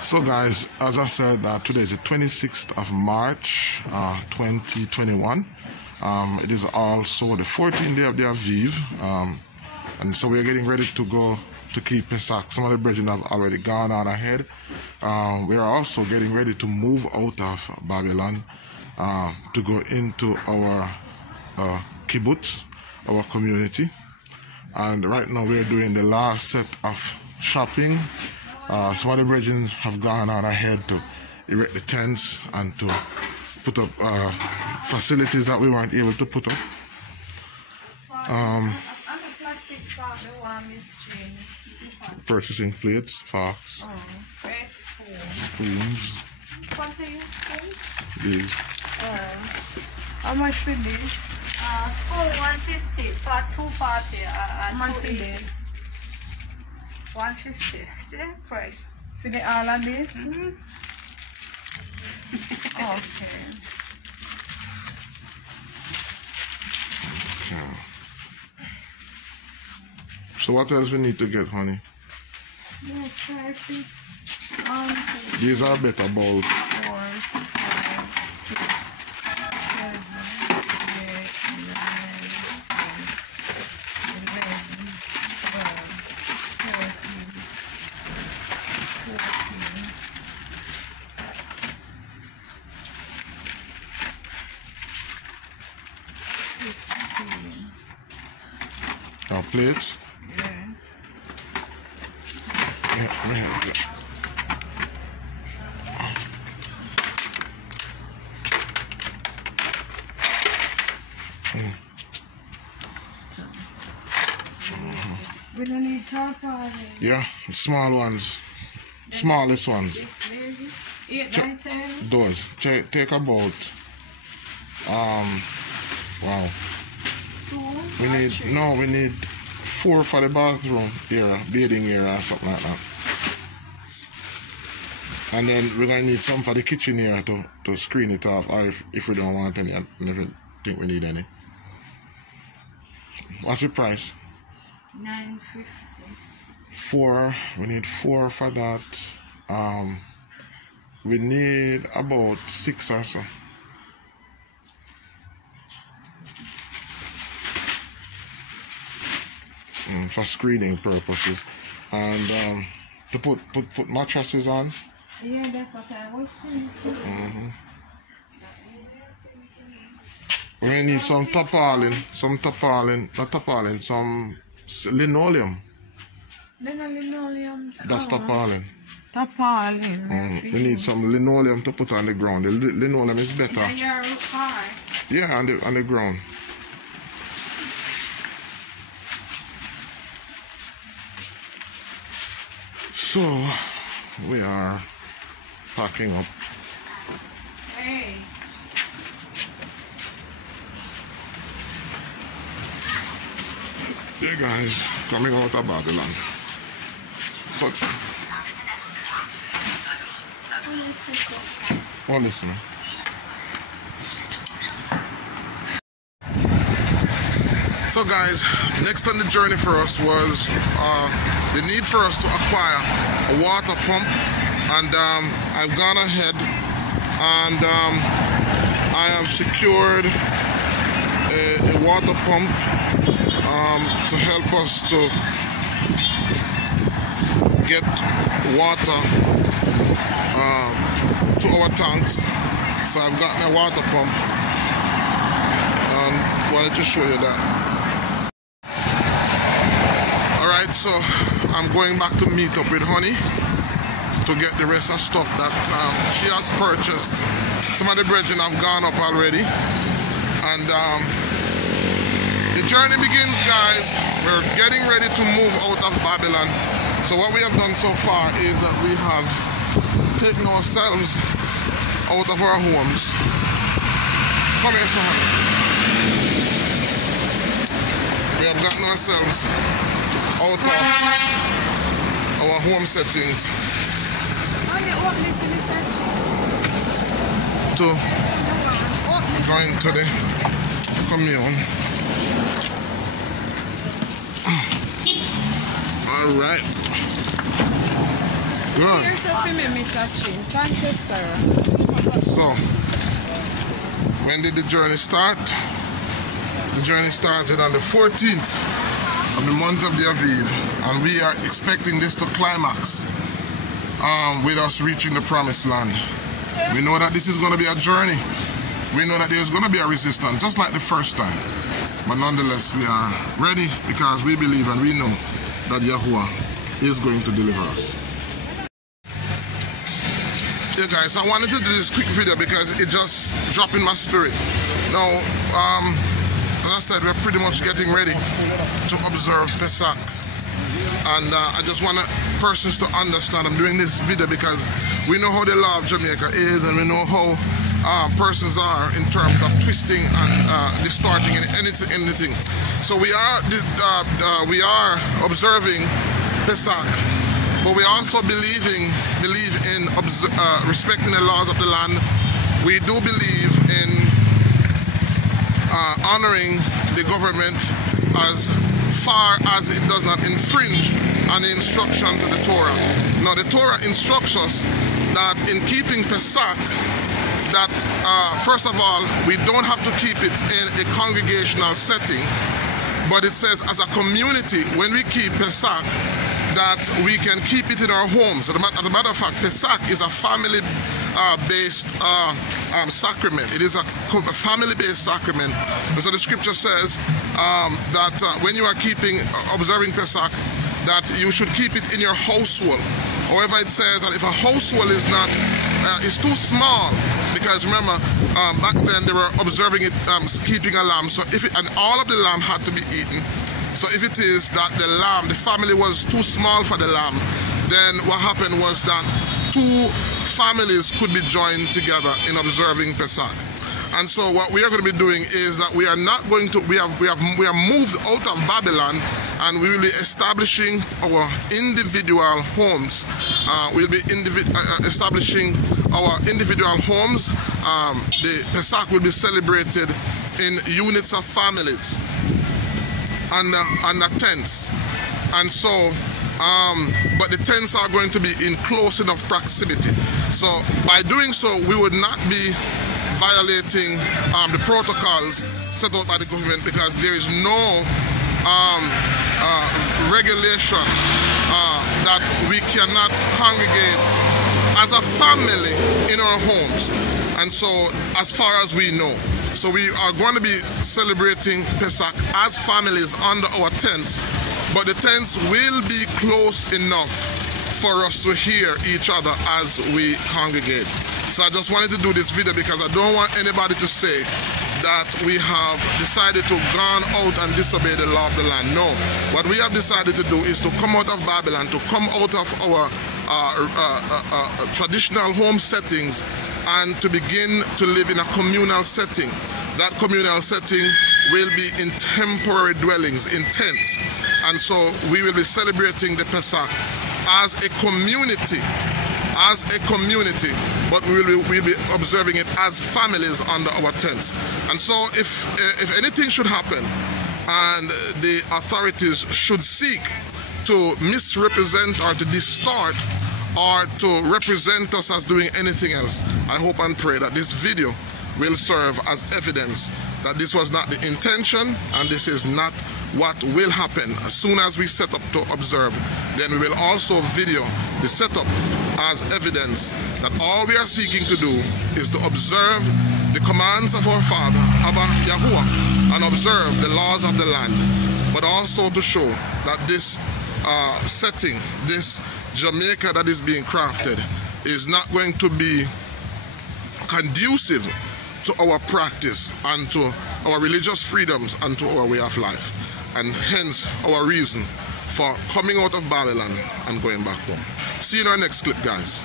So guys, as I said, today is the 26th of March 2021. It is also the 14th day of the Aviv, and so we're getting ready to go to keep Pesach. Some of the brethren have already gone on ahead. We are also getting ready to move out of Babylon to go into our Kibbutz, our community. And right now we're doing the last set of shopping. Some of the brethren have gone on ahead to erect the tents and to put up facilities that we weren't able to put up. Purchasing plates, forks, spoons. These. How much for this? Spoon 150 for 2 party. How much for this? 150. See the price? For the all of this? Okay. Yeah. So what else we need to get, honey? Yeah, try it. These are better bowls. 4, 5, 6, 7, 8, 9, 10, 11, 12, 13, 14, 15. Our plates. Yeah. Yeah, We don't need tarpaulin. yeah, small ones. Smallest ones. This maybe 8, 9, 10. Those. Take about wow. 2. We need 4 for the bathroom area, bathing area or something like that. And then we're gonna need some for the kitchen area to screen it off, or if we don't want any, I never think we need any. What's the price? $9.50. 4. We need 4 for that. We need about 6 or so. For screening purposes, and to put mattresses on. Yeah, that's what I was thinking. We're gonna need some tarpaulin, some linoleum. Linoleum. That's tarpaulin. Tarpaulin. We need some linoleum to put on the ground. The linoleum is better. Yeah, your car. Yeah, on the ground. So we are packing up. Hey. Yeah, guys, coming out of Babylon. So, oh, listen. So, guys, next on the journey for us was the need for us to acquire a water pump, and I've gone ahead and I have secured a water pump to help us to get water to our tanks. So I've gotten a water pump and wanted to show you that. Alright, so I'm going back to meet up with Honey to get the rest of stuff that she has purchased. Some of the brethren have gone up already, and the journey begins, guys. We're getting ready to move out of Babylon. So what we have done so far is that we have taken ourselves out of our homes. Come here, so Honey. We have gotten ourselves out of our home settings to go into the commune. Alright. Good. Here's a for me, Mr. Chin. Thank you, sir. So, when did the journey start? The journey started on the 14th of the month of the Aviv, and we are expecting this to climax with us reaching the promised land. We know that this is going to be a journey. We know that there's going to be a resistance, just like the first time. But nonetheless, we are ready because we believe and we know that Yahuwah is going to deliver us. Yeah, guys, I wanted to do this quick video because it just dropped in my spirit. Now, as I said, we're pretty much getting ready to observe Pesach. And I just want persons to understand I'm doing this video because we know how the law of Jamaica is, and we know how persons are in terms of twisting and distorting anything. So we are observing Pesach, but we also believe in respecting the laws of the land. We do believe in honoring the government as far as it does not infringe on the instructions of the Torah. Now, the Torah instructs us that in keeping Pesach, that first of all, we don't have to keep it in a congregational setting, but it says as a community, when we keep Pesach, that we can keep it in our homes. As a matter of fact, Pesach is a family-based sacrament. It is a family-based sacrament. And so the scripture says that when you are observing Pesach, that you should keep it in your household. However, it says that if a household is not, is too small, because remember, back then they were observing it, keeping a lamb. So and all of the lamb had to be eaten. So if it is that the family was too small for the lamb, then what happened was that two families could be joined together in observing Pesach. And so what we are going to be doing is that we are not going to, we are moved out of Babylon, and we will be establishing our individual homes. We'll be establishing our individual homes. The Pesach will be celebrated in units of families and the tents. And so, but the tents are going to be in close enough proximity. So by doing so, we would not be violating the protocols set out by the government, because there is no regulation that we cannot congregate as a family in our homes. And so, as far as we know, so we are going to be celebrating Pesach as families under our tents, but the tents will be close enough for us to hear each other as we congregate. So I just wanted to do this video because I don't want anybody to say that we have decided to gone out and disobey the law of the land. No, what we have decided to do is to come out of Babylon, to come out of our traditional home settings, and to begin to live in a communal setting. That communal setting will be in temporary dwellings, in tents. And so we will be celebrating the Pesach as a community, but we'll be observing it as families under our tents. And so if anything should happen and the authorities should seek to misrepresent or to distort or to represent us as doing anything else, I hope and pray that this video will serve as evidence that this was not the intention and this is not what will happen. As soon as we set up to observe, then we will also video the setup as evidence that all we are seeking to do is to observe the commands of our Father, Abba Yahuwah, and observe the laws of the land, but also to show that this setting, this Jamaica that is being crafted, is not going to be conducive to our practice and to our religious freedoms and to our way of life. And hence our reason for coming out of Babylon and going back home. See you in our next clip, guys.